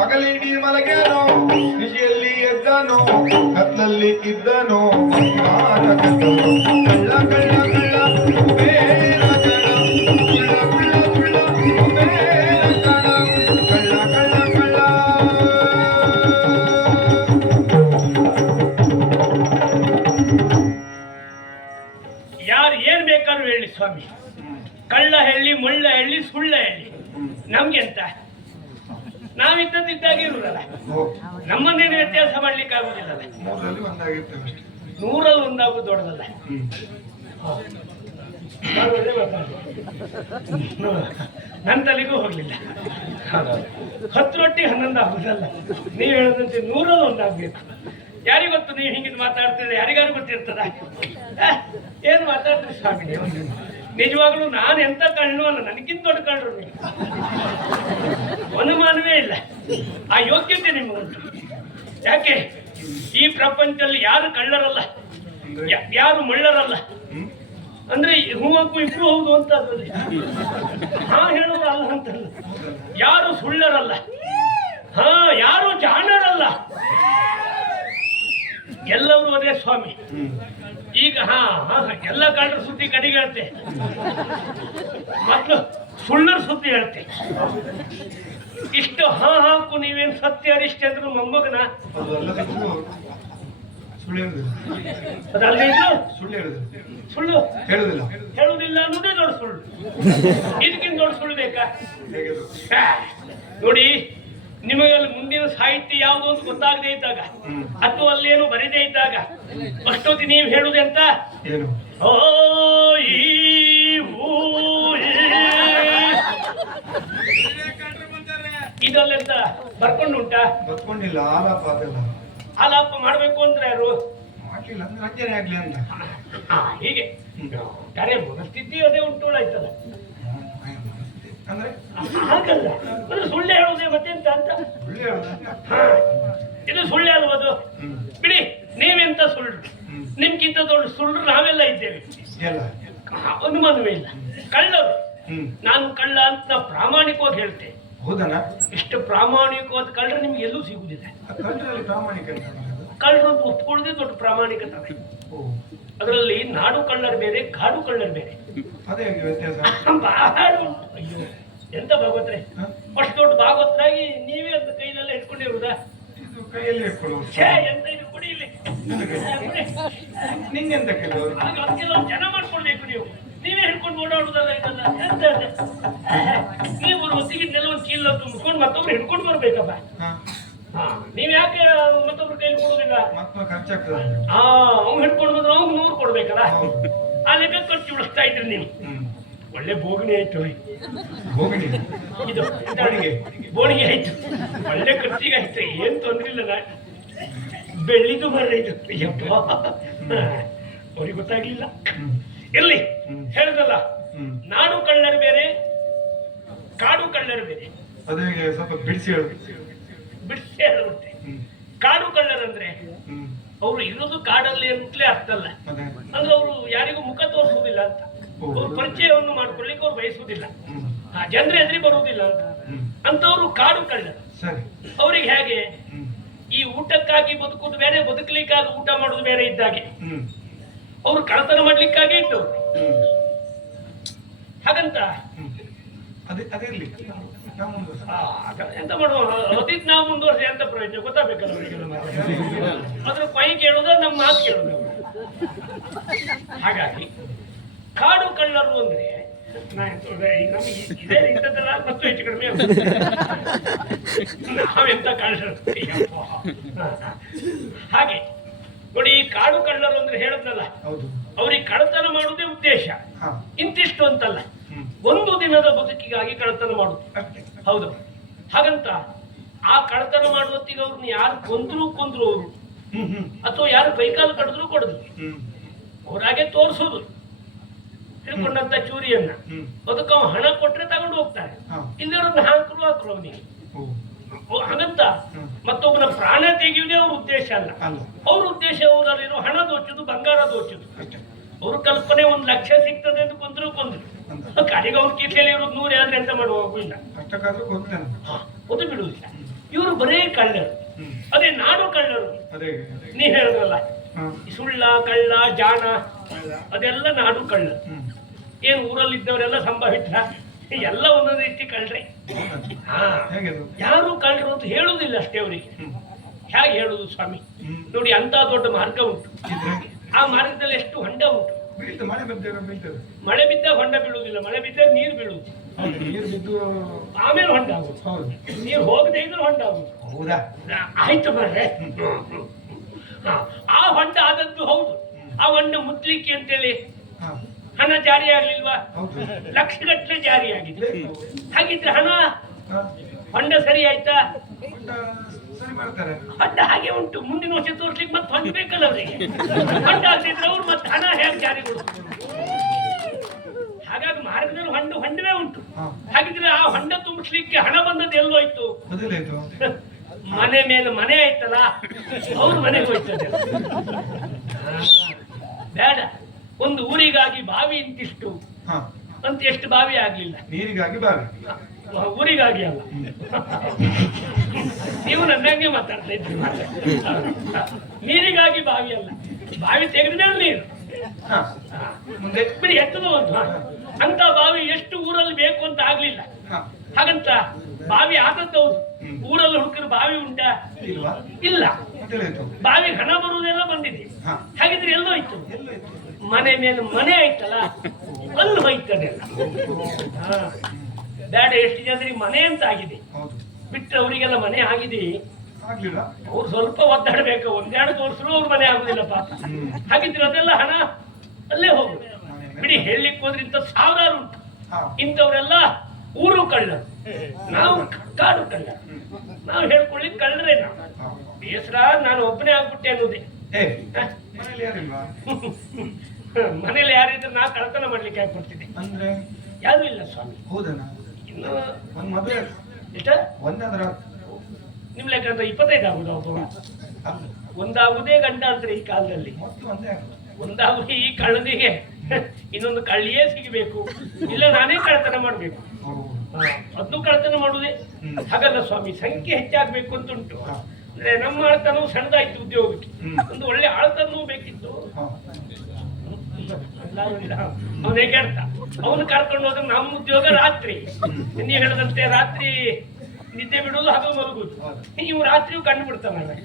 ಹಗಲಿಡೀ ಮಲಗ್ಯಾನೋ ನಿಶೆಯಲ್ಲಿ ಎದ್ದಾನೋ ಕತ್ಲಲ್ಲಿ ಇದ್ದನೋ ಕಳ್ಳ ಕಳ್ಳ ಕಳ್ಳ ಕುಬೇರ ಕಳ್ಳ ಕುಳ್ಳ ಕುಳ್ಳ ಕುಳ್ಳ ಕುಬೇರ ಕಳ್ಳ ಕಳ್ಳ ಕಳ್ಳ ಕಳ್ಳ. ಯಾರು ಏನ್ ಬೇಕಾದ್ರೂ ಹೇಳಿ ಸ್ವಾಮಿ, ಕಳ್ಳ ಹೇಳಿ ಮುಳ್ಳ ಹೇಳಿ ಸುಳ್ಳ ಹೇಳಿ ನಮ್ಗೆ ಅಂತ ನಾವಿದ್ದದಿದ್ದಾಗೆ ಇರುವುದಲ್ಲ, ನಮ್ಮನ್ನೇನು ವ್ಯತ್ಯಾಸ ಮಾಡ್ಲಿಕ್ಕೆ ಆಗುದಿಲ್ಲಲ್ಲ. ಮೂರರಲ್ಲಿ ಒಂದಾಗಿರ್ತೇವೆ ಅಷ್ಟೇ, ನೂರಲ್ಲಿ ಒಂದಾಗುದು ದೊಡ್ಡದಲ್ಲ. ನನ್ನ ತಲೆಗೂ ಹೋಗ್ಲಿಲ್ಲ. 10 ರೊಟ್ಟಿಗೆ 11 ಆಗುದಲ್ಲ, ನೀವು ಹೇಳದಂತೆ 100ರಲ್ಲಿ ಒಂದಾಗ್ಬೇಕು. ಯಾರಿಗೊತ್ತು ನೀವು ಹಿಂಗಿದ್ ಮಾತಾಡ್ತೀರಿ? ಯಾರಿಗಾರು ಗೊತ್ತಿರ್ತದ? ಏನು ಮಾತಾಡ್ತೀರಿ ಸ್ವಾಮಿ ನೀವು? ನಿಜವಾಗ್ಲೂ ನಾನು ಎಂತ ಕಳ್ಳು ಅಲ್ಲ, ನನಗಿಂತ ದೊಡ್ಡ ಕಳ್ಳರು ನೀವು, ಅನುಮಾನವೇ ಇಲ್ಲ. ಆ ಯೋಗ್ಯತೆ ನಿಮಗುಂಟು. ಯಾಕೆ ಈ ಪ್ರಪಂಚದಲ್ಲಿ ಯಾರು ಕಳ್ಳರಲ್ಲ, ಯಾರು ಮುಳ್ಳರಲ್ಲ. ಅಂದ್ರೆ ಹೂವಕ್ಕೂ ಇಬ್ರು ಹೌದು ಅಂತ ಅದ್ರಲ್ಲಿ ಹಾ ಹೇಳೋರು ಅಲ್ಲ ಅಂತಲ್ಲ. ಯಾರು ಸುಳ್ಳರಲ್ಲ, ಹಾ ಯಾರು ಜಾಣರಲ್ಲ, ಎಲ್ಲರೂ ಅದೇ ಸ್ವಾಮಿ. ಈಗ ಹಾ ಎಲ್ಲ ಕಳ್ಳರ ಸುದ್ದಿ ಕಡೆಗೆ ಹೇಳ್ತೆ, ಮತ್ತು ಸುಳ್ಳರ ಸುದ್ದಿ ಹೇಳ್ತೆ. ಇಷ್ಟು ಹಾಕು ನೀವೇನು ಸತ್ಯ ಹರಿಶ್ಚಂದ್ರ ಮೊಮ್ಮಗನ ಅದಲ್ಲೇ ಇದ್ರು ಸುಳ್ಳು ಹೇಳುದಿಲ್ಲ ಅನ್ನೋದೇ ದೊಡ್ಡ ಸುಳ್ಳು. ಇದಕ್ಕಿಂತ ದೊಡ್ಡ ಸುಳ್ಳು ಬೇಕಾ? ನೋಡಿ, ನಿಮಗಲ್ಲಿ ಮುಂದಿನ ಸಾಹಿತ್ಯ ಯಾವುದು ಅಂತ ಗೊತ್ತಾಗದೇ ಇದ್ದಾಗ ಅಥವಾ ಅಲ್ಲೇನು ಬರೀದೇ ಇದ್ದಾಗ ಅಷ್ಟೊತ್ತಿ ನೀವು ಹೇಳುದೆಂತ ಓ ಇದಲ್ಲೆಂತ ಬರ್ಕೊಂಡು ಉಂಟಾ? ಬರ್ಕೊಂಡಿಲ್ಲ, ಆಲಾಪ ಮಾಡ್ಬೇಕು ಅಂದ್ರೆ ಯಾರು ಮಾಡ್ಲಿಲ್ಲ ಅಂದ್ರೆ ರಂಜನೆ ಆಗ್ಲಿ ಅಂತ. ಹೀಗೆ ಕರೆ ಮನಸ್ಥಿತಿ ಅದೇ ಉಂಟು ಆಯ್ತಲ್ಲ. ಅಂದ್ರೆ ಹಾಗಲ್ಲ, ಅದು ಸುಳ್ಳು ಹೇಳುವುದೇ ಮತ್ತೆಂತ ಅಂತ. ಇದು ಸುಳ್ಳು ಅಲ್ವದು? ಬಿಡಿ, ನೀವೆಂತ ಸುಳ್ಳು, ನಿಮ್ಗಿಂತ ದೊಡ್ಡ ಸುಳ್ಳು ನಾವೆಲ್ಲ ಇದ್ದೇವೆ, ಅನುಮಾನವೇ ಇಲ್ಲ. ಕಳ್ಳರು, ನಾನು ಕಳ್ಳ ಅಂತ ಪ್ರಾಮಾಣಿಕವಾಗಿ ಹೇಳ್ತೆ. ಹೌದನ? ಇಷ್ಟು ಪ್ರಾಮಾಣಿಕವಾದ ಕಳ್ಳರು ನಿಮ್ಗೆ ಎಲ್ಲೂ ಸಿಗುದಿಲ್ಲ. ಕಳ್ಳರು ಅಂತ ಒಪ್ಕೊಳ್ಳೋದೇ ದೊಡ್ಡ ಪ್ರಾಮಾಣಿಕತೆ. ಅದರಲ್ಲಿ ನಾಡು ಕಳ್ಳರು ಬೇರೆ, ಕಾಡು ಕಳ್ಳರು ಬೇರೆ. ಅಯ್ಯೋ ಎಂತ ಭಾಗವತ್ರೆ, ಅಷ್ಟು ದೊಡ್ಡ ಭಾಗವತ್ರಾಗಿ ನೀವೇ ಅಂತ ಕೈಲೆಲ್ಲ ಇಟ್ಕೊಂಡಿರುವುದಾ? ಎಂತ ಇದು ಕುಡಿ ಇಲ್ಲಿ, ಅದಕ್ಕೆಲ್ಲ ಜನ ಮಾಡ್ಕೊಳ್ಬೇಕು. ನೀವೇ ಹಿಡ್ಕೊಂಡು ಓಡಾಡುದಲ್ಲ ಇದೆಲ್ಲ. ಎಂತ ನೀವು ಬರುವ ಹೊತ್ತಿಗೆ ನೆಲವನ್ನು ಚೀಲ ತುಂಬಿಕೊಂಡು ಮತ್ತೊಬ್ರು ಹಿಡ್ಕೊಂಡು ಬರ್ಬೇಕಪ್ಪ. ನೀವ್ ಯಾಕೆ ಮತ್ತೊಬ್ರು ಕೈಲಿ ಕೊಡುದಿಲ್ಲ? ಅವ್ನು ಹಿಡ್ಕೊಂಡು ಬಂದ್ರೆ ಅವ್ನು 100 ಕೊಡ್ಬೇಕಲ್ಲ. ಆ ಲೆಕ್ಕ ಖರ್ಚು ಉಳಿಸ್ತಾ ಇದ್ರಿ ನೀವು. ಒಳ್ಳೆ ಬೋಗಣಿ ಆಯ್ತು ಇದು, ಬೋಣಿಗೆ ಆಯ್ತು, ಒಳ್ಳೆ ಖರ್ಚಿಗೆ ಆಯ್ತು, ಏನ್ ತೊಂದ್ರೆ ಇಲ್ಲ. ಬೆಳ್ಳಿದು ಬರ್ರಿ ಇದು. ಅಯ್ಯಪ್ಪ, ಅವ್ರಿಗೆ ಗೊತ್ತಾಗ್ಲಿಲ್ಲ. ಇರ್ಲಿ, ಹೇಳುದಲ್ಲ, ನಾಡು ಕಳ್ಳರು ಬೇರೆ, ಕಾಡು ಕಳ್ಳರು ಬೇರೆ. ಸ್ವಲ್ಪ ಬಿಡಿಸಿ ಹೇಳುತ್ತೆ. ಕಾಡು ಕಳ್ಳರಂದ್ರೆ ಅವರು ಇರೋದು ಕಾಡಲ್ಲಿ ಅಂತಲೇ ಅರ್ಥ ಅಲ್ಲ. ಅಂದ್ರೆ ಅವರು ಯಾರಿಗೂ ಮುಖ ತೋರಿಸುವುದಿಲ್ಲ ಅಂತ, ಅವ್ರ ಪರಿಚಯವನ್ನು ಮಾಡ್ಕೊಳ್ಳಿಕ್ಕೆ ಅವ್ರು ಬಯಸುವುದಿಲ್ಲ, ಜನರ ಎದುರಿ ಬರುವುದಿಲ್ಲ ಅಂತ. ಅಂತವ್ರು ಕಾಡು ಕಳ್ಳರು. ಅವ್ರಿಗೆ ಹೇಗೆ ಈ ಊಟಕ್ಕಾಗಿ ಬದುಕುವುದು ಬೇರೆ, ಬದುಕಲಿಕ್ಕಾಗಿ ಊಟ ಮಾಡುದು ಬೇರೆ ಇದ್ದಾಗೆ. ಅವ್ರು ಕಳ್ಳತನ ಮಾಡ್ಲಿಕ್ಕಾಗಿ ಇಟ್ಟವ್ರು. ಹಾಗಂತ ಎಂತ ಮಾಡುವ, ಅದಕ್ಕೆ ನಾವು ಮುಂದುವರ್ಸಿ ಎಂತ ಪ್ರಯೋಜನ ಗೊತ್ತಾಗಬೇಕಲ್ಲ ಅವರಿಗೆ. ಅದ್ರ ಪೈ ಕೇಳುದ, ನಮ್ಮ ಮಾತು ಕೇಳುದ. ಹಾಗಾಗಿ ಕಾಡು ಕಳ್ಳರು ಅಂದ್ರೆ ಇದೇ ಇಂಥದ್ದೆಲ್ಲ ಮತ್ತು ಹೆಚ್ಚು ಕಡಿಮೆ ನಾವೆಂತ ಕಳ್ಳರು. ಹಾಗೆ ನೋಡಿ, ಕಾಡು ಕಳ್ಳರು ಅಂದ್ರೆ ಹೇಳದ್ನಲ್ಲ, ಅವ್ರಿಗೆ ಕಳ್ಳತನ ಮಾಡುವುದೇ ಉದ್ದೇಶ, ಇಂತಿಷ್ಟು ಅಂತಲ್ಲ, ಒಂದು ದಿನದ ಬದುಕಿಗಾಗಿ ಕಳ್ಳತನ ಮಾಡುದು. ಹೌದು. ಹಾಗಂತ ಆ ಕಳ್ಳತನ ಮಾಡುವತ್ತಿಗೆ ಅವ್ರನ್ನ ಯಾರು ಕೊಂದ್ರು ಅವರು, ಅಥವಾ ಯಾರು ಕೈಕಾಲು ಕಡಿದ್ರು ಕೊಡುದು, ಅವ್ರಾಗೆ ತೋರಿಸೋದು ತಿಳ್ಕೊಂಡಂತ ಚೂರಿಯನ್ನ. ಅದಕ್ಕೆ ಅವ ಹಣ ಕೊಟ್ರೆ ತಗೊಂಡು ಹೋಗ್ತಾರೆ, ಇಲ್ಲರನ್ನ ಹಾಕರು ಅವನಿಗೆ. ಹಾಗಂತ ಮತ್ತೊಬ್ಬನ ಪ್ರಾಣ ತೆಗೆಯುವುದೇ ಅವ್ರ ಉದ್ದೇಶ ಅಲ್ಲ. ಅಲ್ಲ. ಅವ್ರ ಉದ್ದೇಶ ಅವರಲ್ಲಿರೋ ಹಣ ದೋಚುದು, ಬಂಗಾರ ದೋಚುದು. ಅಷ್ಟೇ. ಅವ್ರ ಕಲ್ಪನೆ 1,00,000 ಸಿಗ್ತದೆ ಅಂತ ಕೊಂದ್ರು ಕಡೆಗೆ ಅವ್ರ ಕಿಸೆಯಲ್ಲಿ ಇರೋದು 100 ಆದ್ರೆ ಎಂತ ಮಾಡುವಾಗೂ ಇಲ್ಲ. ಅಷ್ಟಕ್ಕಾದ್ರೂ ಕೊಂತಾನೆ. ಅದು ಬಿಡುವುದಿಲ್ಲ. ಇವರು ಬರೇ ಕಳ್ಳರು. ಅದೇ ನಾಡು ಕಳ್ಳರು. ಅದೇ ನೀ ಹೇಳಿದ್ರಲ್ಲ, ಸುಳ್ಳ, ಕಳ್ಳ, ಜಾಣ, ಅದೆಲ್ಲ ನಾಡು ಕಳ್ಳ. ಏನ್ ಊರಲ್ಲಿ ಇದ್ದವರೆಲ್ಲ ಸಂಭಾವಿತ ಎಲ್ಲ ಒಂದೊಂದು ರೀತಿ ಕಳ್ರೆ. ಯಾರು ಕಳ್ಳರು ಅಂತ ಹೇಳುವುದಿಲ್ಲ ಅಷ್ಟೇ ಅವರಿಗೆ. ಹೇಗೆ ಹೇಳುದು ಸ್ವಾಮಿ? ನೋಡಿ, ಅಂತ ದೊಡ್ಡ ಮಾರ್ಗ ಉಂಟು. ಆ ಮಾರ್ಗದಲ್ಲಿ ಎಷ್ಟು ಹೊಂಡ ಉಂಟು. ಮಳೆ ಬಿದ್ದಾಗ ಹೊಂಡ ಬೀಳುವುದಿಲ್ಲ, ಮಳೆ ಬಿದ್ದಾಗ ನೀರು ಬೀಳುವುದು. ನೀರು ಬಿದ್ದು ಆಮೇಲೆ ಹೊಂಡ ಆಗುದು. ನೀರು ಹೋಗದೆ ಇದ್ರೆ ಹೊಂಡ ಆಗುದು. ಹೌದಾ? ಆಯ್ತು ಮಾರ್ರೆ. ಆ ಹೊಂಡ ಆದದ್ದು ಹೌದು. ಆ ಹೊಂಡ ಮುಟ್ಲಿಕ್ಕೆ ಅಂತೇಳಿ ಹಣ ಜಾರಿ ಆಗ್ಲಿಲ್ವಾ? ಲಕ್ಷಗಟ್ಟಲೆ ಜಾರಿ ಆಗಿದೆ. ಹಾಗಿದ್ರೆ ಹಣ ಹೊಂಡ ಸರಿ ಆಯ್ತಾ? ಹೊಂಡ ಹಾಗೆ ಉಂಟು. ಮುಂದಿನ ವರ್ಷ ತೋರ್ಸ್ಲಿಕ್ಕೆ ಮತ್ತೆ ಹೊಂಡ ಬೇಕಲ್ಲ ಅವರಿಗೆ. ಹೊಂಡ ಆಗ್ತಿದ್ರೆ ಅವ್ರು ಮತ್ತೆ ಹಣ ಹೇಗೆ ಜಾರಿಗೊಳಿಸ್ತಾರೆ? ಹಾಗಾಗಿ ಮಾರ್ಗದಲ್ಲಿ ಹೊಂಡವೇ ಉಂಟು. ಹಾಗಿದ್ರೆ ಆ ಹೊಂಡ ತುಂಬಿಸ್ಲಿಕ್ಕೆ ಹಣ ಬಂದದ್ದು ಎಲ್ಲೋಯ್ತು? ಮನೆ ಮೇಲೆ ಮನೆ ಆಯ್ತಲ್ಲ, ಅವ್ರ ಮನೆಗೆ ಹೋಯ್ತದೆ. ಬೇಡ, ಒಂದು ಊರಿಗಾಗಿ ಬಾವಿ ಇಂತಿಷ್ಟು ಅಂತ ಎಷ್ಟು ಬಾವಿ ಆಗ್ಲಿಲ್ಲ. ನೀರಿಗಾಗಿ ಬಾವಿ, ಊರಿಗಾಗಿ ಅಲ್ಲ. ನೀವು ನನ್ನಂಗೆ ಮಾತಾಡ್ತಾ ಇದ್ರಿ. ನೀರಿಗಾಗಿ ಬಾವಿ ಅಲ್ಲ, ಬಾವಿ ತೆಗೆದ ನೀರು ಮುಂದೆ ಬಿಡಿ ಎತ್ತದ ಒಂದು ಅಂತ ಬಾವಿ ಎಷ್ಟು ಊರಲ್ಲಿ ಬೇಕು ಅಂತ ಆಗ್ಲಿಲ್ಲ. ಹಾಗಂತ ಬಾವಿ ಆದದ್ದೌದು. ಊರಲ್ಲಿ ಹುಡುಕರು ಬಾವಿ ಉಂಟಾ? ಇಲ್ಲ. ಬಾವಿ ಹಣ ಬರುವುದೆಲ್ಲ ಬಂದಿದೆ. ಹಾಗಿದ್ರೆ ಎಲ್ಲೋಯ್ತು? ಮನೆ ಮೇಲೆ ಮನೆ ಆಯ್ತಲ್ಲ, ಅಲ್ಲಿ ಹೋಯ್ತದೆ. ಬೇಡ, ಎಷ್ಟು ಜನರಿಗೆ ಮನೆ ಅಂತ ಆಗಿದೆ. ಬಿಟ್ಟರೆ ಅವರಿಗೆಲ್ಲ ಮನೆ ಆಗಿದೆ. ಅವ್ರು ಸ್ವಲ್ಪ ಒದ್ದಾಡಬೇಕು. ಒಂದೆರಡು ತೋರಿಸಲು ಅವ್ರ ಮನೆ ಆಗುದಿಲ್ಲ ಪಾಪ. ಹಾಗಿದ್ರೆ ಅದೆಲ್ಲ ಹಣ ಅಲ್ಲೇ ಹೋಗುದು. ಬಿಡಿ, ಹೇಳಲಿಕ್ಕೆ ಹೋದ್ರೆ ಇಂಥ ಸಾವಿರಾರು ಉಂಟು. ಇಂಥವರೆಲ್ಲ ಊರು ಕಳ್ಳರು, ನಾವು ಕಾಡು ಕಳ್ಳ. ನಾವು ಹೇಳ್ಕೊಳ್ಳಿಕ್ಕೆ ಕಳ್ಳರೇ. ನಾವು ಬೇಸರ, ನಾನು ಒಬ್ಬನೇ ಆಗ್ಬಿಟ್ಟೆ ಅನ್ನೋದೇ. ಮನೇಲಿ ಯಾರಿದ್ರೆ ನಾ ಕಳ್ತನ ಮಾಡ್ಲಿಕ್ಕೆ ಆಗ್ಬಿಡ್ತಿದ್ದೆ. ಯಾರು ಇಲ್ಲ ಸ್ವಾಮಿ. ಇನ್ನು ಎಷ್ಟ ನಿಮ್ ಲೆಕ್ಕ 25 ಆಗುದು. ಒಂದಾಗುದೇ ಗಂಡ ಅಂದ್ರೆ ಈ ಕಾಲದಲ್ಲಿ. ಒಂದಾಗುದೇ ಈ ಕಳ್ಳನಿಗೆ ಇನ್ನೊಂದು ಕಳ್ಳಿಯೇ ಸಿಗಬೇಕು, ಇಲ್ಲ ನಾನೇ ಕಳ್ಳತನ ಮಾಡ್ಬೇಕು. ಅದನ್ನು ಕಳ್ಳತನ ಮಾಡುವುದೇ. ಹಾಗಲ್ಲ ಸ್ವಾಮಿ, ಸಂಖ್ಯೆ ಹೆಚ್ಚಾಗ್ಬೇಕು ಅಂತ ಉಂಟು. ಅಂದ್ರೆ ನಮ್ಮ ಆಳ್ತನೂ ಸಣ್ಣದಾಯ್ತು ಉದ್ಯೋಗಕ್ಕೆ. ಒಂದು ಒಳ್ಳೆ ಆಳ್ತನೂ ಬೇಕಿತ್ತು. ಅವನೇ ಕೇಳ್ತ, ಅವನು ಕರ್ಕೊಂಡು ಹೋದ್ರೆ ನಮ್ಮ ಉದ್ಯೋಗ ರಾತ್ರಿ. ನೀವು ಹೇಳದಂತೆ ರಾತ್ರಿ ನಿದ್ದೆ ಬಿಡುವುದು, ಹಗಲು ಮಲಗುದು. ನೀವು ರಾತ್ರಿಯೂ ಕಂಡು ಬಿಡ್ತಾನೆ.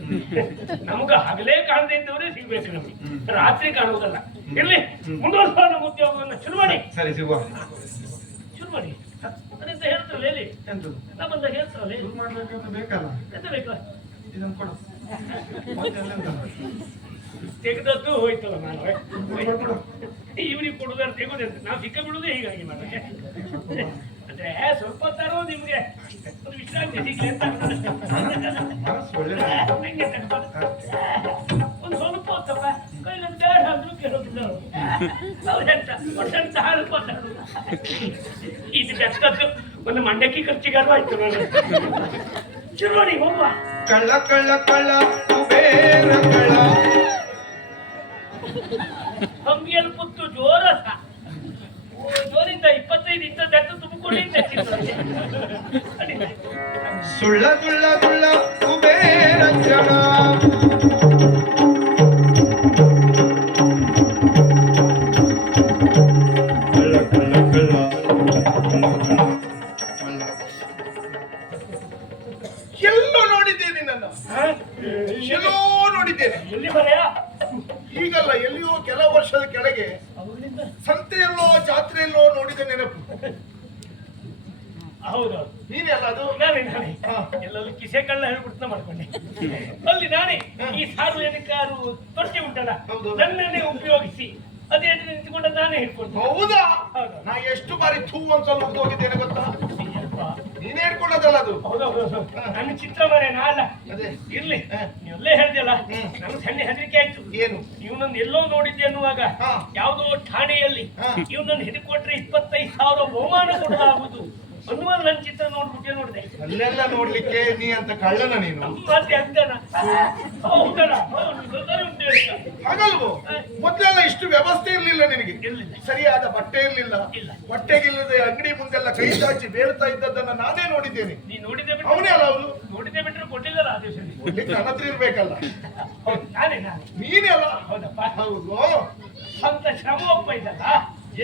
ನಮ್ಗ ಹಗಲೇ ಕಾಣದೇ ಇದ್ದವರೇ ಸಿಗ್ಬೇಕು ನಮಗೆ, ರಾತ್ರಿ ಕಾಣುವುದಲ್ಲ. ಇರ್ಲಿ, ಮುಂದುವರ್ಸುವ ನಮ್ಮ ಉದ್ಯೋಗವನ್ನು ಶುರು ಮಾಡಿ. ಸರಿ, ಸಿಗುವ. ಶುರು ಮಾಡಿ. ಅದೆಂತ ಹೇಳ್ತಾರಲ್ಲ ಹೇಳಿ, ನಾ ಬಂದಾಗ ಹೇಳ್ತಾರಲ್ಲ ಬೇಕಲ್ಲ. ಎಂತ ಬೇಕು? ಇದನ್ನು ಕೊಡು. ತೆಗೆದದ್ದು ಹೋಯ್ತಲ್ಲ. ನಾನು ಇವ್ರಿಗೆ ಕೊಡುದಾರೆ ತೆಗೋದಂತ ನಾವು ಸಿಕ್ಕ ಬಿಡುವುದೇ ಹೀಗಾಗಿ ಮಾಡ. ಅಂದ್ರೆ ಸ್ವಲ್ಪ ತರೋ ನಿಮ್ಗೆ ಒಂದು ವಿಶ್ರಾಂತಿ ಸಿಗ್ಲಿ ಅಂತ. ಒಂದು ಸ್ವಲ್ಪ ಹೊತ್ತಪ್ಪ ಕೈಲಂತ ಬೇಡ ಅಂದ್ರೂ ಕೇಳೋದಿಲ್ಲ. ಅವ್ರೆಂತ ವರ್ಷಂತ ಹಾಳ್ಕೊತಾರು. ಇದು ಬೆತ್ತದ್ದು ಒಂದು ಮಂಡಕ್ಕಿ ಖರ್ಚಿಗಾರು ಆಯ್ತು. ನಾನು ಶುರು ಮಾಡಿ ಹೋಗುವ. ಕಳ್ಳ ಕಳ್ಳ ಕಳ್ಳ ಕುಬೇರ ಕಳ್ಳ ಹಂಗಿಯಲ್ಲಿ ಪುತ್ತು ಜೋರಸ ಜೋರಿಂದ 25 ಇಂಥದ್ದು ತುಂಬಿಕೊಂಡಿದ್ದೆ. ಸುಳ್ಳ ದುಳ್ಳ ದುಳ್ಳ ಕುಬೇರ ಜನ ಕಳ್ಳ ಕಳ್ಳ ಕಳ್ಳ ಎಲ್ಲೋ ನೋಡಿದ್ದೇನೆ. ನನ್ನ ಎಲ್ಲೋ ನೋಡಿದ್ದೇನೆ. ಎಲ್ಲಿ ಬರೆಯ? ಈಗಲ್ಲ, ಎಲ್ಲಿಯೋ ಕೆಲವು ವರ್ಷದ ಕೆಳಗೆ ಸಂತೆಯಲ್ಲೋ ಜಾತ್ರೆಯಲ್ಲೋ ನೋಡಿದ ನೆನಪು. ಹೌದೌದು, ನೀನೇ ಅಲ್ಲ ಅದು? ನಾನೇ. ಎಲ್ಲಲ್ಲಿ ಕಿಸೆ ಕಳ್ಳ ಹೇಳ್ಬಿಡ್ತ ಮಾಡ್ಕೊಂಡೆ. ಅಲ್ಲಿ ನಾನೇ ಈ ಸಾರ್ವಜನಿಕರು ತೊಟ್ಟಿ ಉಂಟಲ್ಲ, ನನ್ನನ್ನೇ ಉಪಯೋಗಿಸಿ ಅದೇ ನಿಂತುಕೊಂಡ ನಾನೇ ಹಿಡ್ಕೊಂಡು. ಹೌದಾ? ನಾ ಎಷ್ಟು ಬಾರಿ ಥೂ ಒಂದ್ಸಲ ಹೋಗಿದ್ದೇನೆ ಗೊತ್ತಾ? ನೀನೇ ಹಿಡ್ಕೊಂಡದಲ್ಲ ಅದು? ಹೌದೌದು, ನನ್ನ ಚಿತ್ರ ಮರೆ ನಾ ಅಲ್ಲ. ಇರ್ಲಿ, ನೀವೆಲ್ಲೇ ಹೇಳ್ದಲ್ಲ, ನಮ್ಗೆ ಸಣ್ಣ ಹೆದರಿಕೆ ಆಯ್ತು. ಏನು? ಇವನನ್ನು ಎಲ್ಲೋ ನೋಡಿದ್ದೆ ಅನ್ನುವಾಗ ಯಾವುದೋ ಠಾಣೆಯಲ್ಲಿ ಇವನನ್ನು ಹಿಡಿಕೊಟ್ರೆ 25,000 ಬಹುಮಾನ ಕೊಡಲಾಗುವುದು ಹನುಮಾನ್ ನನ್ನ ಚಿತ್ರ ನೋಡ್ಬಿಟ್ಟೆ ನೋಡಿದೆ. ಅಲ್ಲೆಲ್ಲ ನೋಡ್ಲಿಕ್ಕೆ ನೀ ಅಂತ ಕಳ್ಳನ ನೀನು? ಮತ್ತೆ ಅಂತಾನ ಹೌದಲ್ಲ, ಉಂಟು ಹೇಳಿದ. ಹಾಗಲ್ವೋ? ಮೊದ್ಲೆಲ್ಲ ಇಷ್ಟು ವ್ಯವಸ್ಥೆ ಇರ್ಲಿಲ್ಲ ನಿನಗೆ, ಇರ್ಲಿಲ್ಲ. ಸರಿಯಾದ ಬಟ್ಟೆ ಇರ್ಲಿಲ್ಲ. ಇಲ್ಲ. ಬಟ್ಟೆಗಿಲ್ಲದೆ ಅಂಗಡಿ ಮುಂದೆಲ್ಲ ಕೈ ಚಾಚಿ ಬೇಡ್ತಾ ಇದ್ದದ್ದನ್ನ ನಾನೇ ನೋಡಿದ್ದೇನೆ. ನೀ ನೋಡಿದ್ದೆ ಅವನೇ ಅಲ್ಲ ಅವನು? ನೋಡಿದ್ದೆ ಬಿಟ್ರೆ ಕೊಟ್ಟಿಲ್ಲಲ್ಲ ಆ ದಿವಸದಲ್ಲಿ. ಕೊಡ್ಲಿಕ್ಕೆ ನನ್ನ ಹತ್ರ ಇರ್ಬೇಕಲ್ಲ. ಹೌದು, ನಾನೇ ನೀನೇ ಅಲ್ಲ? ಹೌದಪ್ಪ. ಹೌದು. ಅಂತ ಶ್ರಮ ಒಪ್ಪ ಇದ್ದಲ್ಲ.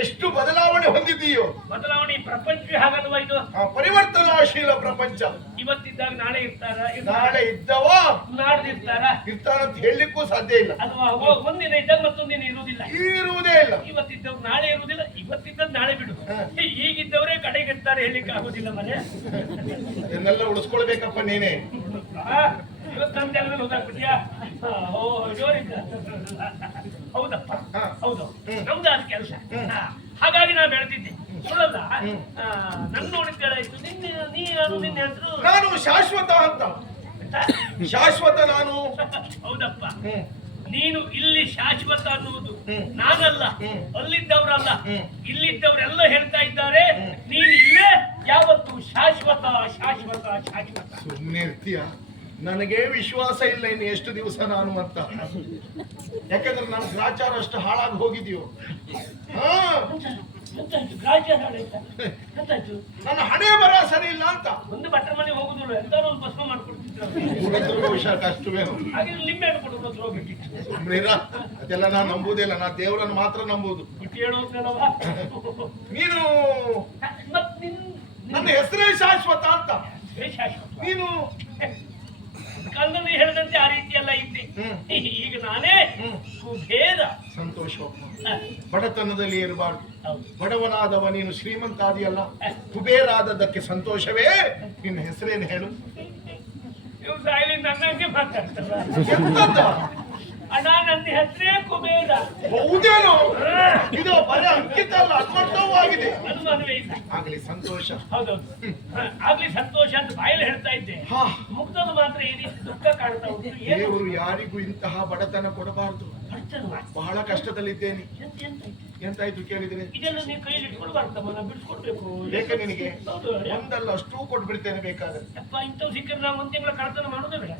ಎಷ್ಟು ಬದಲಾವಣೆ ಹೊಂದಿದೀಯೋ. ಬದಲಾವಣೆ ಈ ಪ್ರಪಂಚವೇ ಹಾಗಲ್ವಾ ಇದು? ಆ ಪರಿವರ್ತನಾಶೀಲ ಪ್ರಪಂಚ. ಇವತ್ತಿದ್ದಾಗ ನಾಳೆ ಇರ್ತಾರ, ನಾಳೆ ಇದ್ದವ ನಾಡ್ದು ಇರ್ತಾರ, ಇರ್ತಾರಂತ ಹೇಳಲಿಕ್ಕೂ ಸಾಧ್ಯ ಇಲ್ಲ. ಅಥವಾ ಒಂದಿನ ಇದ್ದಾಗ ಮತ್ತೊಂದಿನ ಇರುವುದಿಲ್ಲ. ಇರುವುದೇ ಇಲ್ಲ. ಇವತ್ತಿದ್ದವ್ರು ನಾಳೆ ಇರುವುದಿಲ್ಲ, ಇವತ್ತಿದ್ದದ್ದು ನಾಳೆ ಬಿಡು. ಈಗಿದ್ದವರೇ ಕಡೆಗೆ ಇರ್ತಾರೆ, ಹೇಳಿಕ್ಕೆ ಆಗುದಿಲ್ಲ ಮನೆ. ಇದನ್ನೆಲ್ಲ ಉಳಿಸ್ಕೊಳ್ಬೇಕಪ್ಪ ನೀನೇ. ಇವತ್ತು ನಮ್ಮ ಜಾಗದಲ್ಲಿ ಹೋಗಾಕ್ಬಿಟ್ಟಿಯಾ? ಓ ಜೋರಿದ್ದ. ಹೌದಪ್ಪ, ಹೌದು, ನಮ್ದು ಅದು ಕೆಲಸ. ಹಾಗಾಗಿ ನಾ ಬೆಳೆದಿದ್ದೆ, ಸುಳ್ಳಲ್ಲ. ನನ್ನ ನೋಡಿದ್ದೇಳಾಯ್ತು. ನೀ ಯಾರು? ನಿನ್ನ ಹೆಸರು? ನಾನು ಶಾಶ್ವತ ಅಂತ. ಶಾಶ್ವತ ನಾನು. ಹೌದಪ್ಪ, ನೀನು ಇಲ್ಲಿ ಶಾಶ್ವತ ಅನ್ನುವುದು ನಾನಲ್ಲ, ಅಲ್ಲಿದ್ದವರಲ್ಲ. ಇಲ್ಲಿದ್ದವರೆಲ್ಲ ಹೇಳ್ತಾ ಇದ್ದಾರೆ ನೀನು ಇಲ್ಲೇ ಯಾವತ್ತು ಶಾಶ್ವತ ಶಾಶ್ವತ ಶಾಶ್ವತ. ಸುಮ್ಮನೆ ಇರ್ತೀಯ? ನನಗೆ ವಿಶ್ವಾಸ ಇಲ್ಲ ಇನ್ನು ಎಷ್ಟು ದಿವಸ ನಾನು ಅಂತ. ಯಾಕಂದ್ರೆ ನನ್ನ ಗ್ರಾಚಾರ ಅಷ್ಟು ಹಾಳಾಗಿ ಹೋಗಿದ್ಯೋ. ನನ್ನ ಹಣೆ ಬರ ಸರಿ ಇಲ್ಲ ಅಂತ. ಒಂದು ಬಟ್ಟೆ ಮನೆ ಹೋಗುದಿಲ್ಲ, ಎಂತಾರು ಒಂದು ಭಸ್ಮ ಮಾಡ್ಕೊಡ್ತಿದ್ರು. ಬಹುಶಃ ಕಷ್ಟವೇನು. ಹಾಗೆ ಲಿಂಬೆ ಹಣ್ಣು ಕೊಡು ಹೋಗ್ಬೇಕಿತ್ತು. ಸುಮ್ಮನಿರ, ಅದೆಲ್ಲ ನಾನು ನಂಬುವುದೇ ಇಲ್ಲ. ನಾ ದೇವರನ್ನು ಮಾತ್ರ ನಂಬುದು. ಹೇಳೋದಲ್ಲವಾ ನೀನು ಮತ್ ನನ್ನ ಹೆಸರೇ ಶಾಶ್ವತ ಅಂತ. ಶಾಶ್ವತ ನೀನು ಕಾಲದಲ್ಲಿ ಹೇಳಿದಂತೆ ಆ ರೀತಿ ಎಲ್ಲ ಇದ್ದೆ. ಈಗ ನಾನೇ ಕುಬೇರ. ಸಂತೋಷ. ಬಡತನದಲ್ಲಿ ಇರಬಾರ್ದು. ಬಡವನಾದವ ನೀನು ಶ್ರೀಮಂತ ಆದಿಯಲ್ಲ, ಕುಬೇರ ಆದದ್ದಕ್ಕೆ ಸಂತೋಷವೇ. ನಿನ್ನ ಹೆಸರೇನು ಹೇಳು? ಇವ್ರು ಸಾಯಿಲಿ ನನ್ನಂಗೆ ಮಾತಾಡ್ತಾರ. ಎಂತದ್ದ? ಅಣ್ಣ, ನನ್ನ ಹೆಸರೇ ಕುಬೇರ. ಹೌದೇನು? ಇದು ಬರೀ ಅಂಕಿತ ಅಲ್ಲ, ಅನ್ವರ್ಥವೂ ಆಗಿದೆ. ಅನುಮಾನವೇ ಇಲ್ಲ. ಆಗ್ಲಿ ಸಂತೋಷ. ಹೌದೌದು, ಆಗ್ಲಿ ಸಂತೋಷ ಅಂತ ಬಾಯಲ್ಲಿ ಹೇಳ್ತಾ ಇದ್ದೆ. ಮುಗ್ಧದ ಮಾತ್ರ ಈ ರೀತಿ ದುಃಖ ಕಾಣ್ತಾ ಉಂಟು. ದೇವರು ಯಾರಿಗೂ ಇಂತಹ ಬಡತನ ಕೊಡಬಾರದು. ಬಹಳ ಕಷ್ಟದಲ್ಲಿದ್ದೇನೆ. ಎಂತಾಯ್ತು ಕೇಳಿದ್ರೆ? ಇದೆಲ್ಲ ನೀವು ಕೈಲಿ ಇಟ್ಕೊಂಡು ಬರ್ತಮ್ಮ, ನಾ ಬಿಡಿಸ್ಕೊಡ್ಬೇಕು. ಬೇಕ ನಿನಗೆ? ಒಂದಲ್ಲ ಅಷ್ಟೂ ಕೊಟ್ಬಿಡ್ತೇನೆ ಬೇಕಾದ್ರೆ. ಅಪ್ಪ, ಇಂಥವು ಸಿಕ್ಕರೆ ನಾವು ಒಂದು ತಿಂಗಳ ಕಳ್ತನ ಮಾಡೋದೇ ಬೇಡ.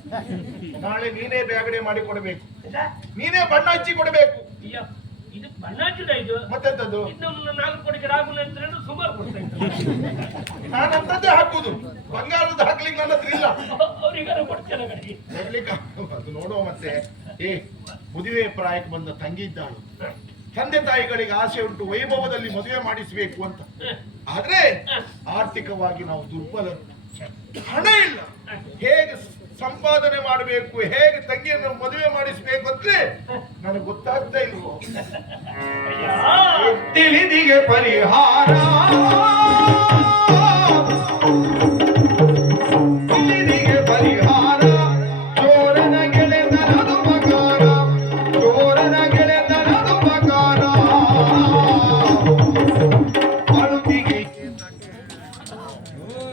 ನಾಳೆ ನೀನೇ ಬ್ಯಾಗಡೆ ಮಾಡಿ ಕೊಡಬೇಕು, ನೀನೇ ಬಣ್ಣ ಹಚ್ಚಿ ಕೊಡಬೇಕು. ಇದು ಬಣ್ಣ ಹಚ್ಚಿದ ಇದು ಮತ್ತೆಂತದ್ದು? ಇನ್ನೊಂದು 4 ಕೋಟಿಗೆ ರಾಗುನ ಅಂತ ಸುಮಾರು ಕೊಡ್ತಾ ಇದ್ದಾರೆ. ನಾನಂತದ್ದೇ ಹಾಕುದು, ಬಂಗಾರದ ಹಾಕ್ಲಿಕ್ಕೆ ನನ್ನ ಹತ್ರ ಇಲ್ಲ. ಅವ್ರಿಗಾರ ಕೊಡ್ತೇನೆ ಕಡೆಗೆ ಕೊಡ್ಲಿಕ್ಕೆ ಅದು ನೋಡುವ. ಮತ್ತೆ ಮದುವೆ ಪ್ರಾಯಕ್ಕೆ ಬಂದ ತಂಗಿ ಇದ್ದಾಳು. ತಂದೆ ತಾಯಿಗಳಿಗೆ ಆಸೆ ಉಂಟು ವೈಭವದಲ್ಲಿ ಮದುವೆ ಮಾಡಿಸಬೇಕು ಅಂತ. ಆದ್ರೆ ಆರ್ಥಿಕವಾಗಿ ನಾವು ದುರ್ಬಲರು, ಹಣ ಇಲ್ಲ. ಹೇಗೆ ಸಂಪಾದನೆ ಮಾಡಬೇಕು, ಹೇಗೆ ತಂಗಿಯನ್ನು ಮದುವೆ ಮಾಡಿಸಬೇಕು ಅಂದ್ರೆ ನನಗೆ ಗೊತ್ತಾಗ್ತಾ ಇಲ್ವೋ. ತಿಳಿದಿಗೆ ಪರಿಹಾರ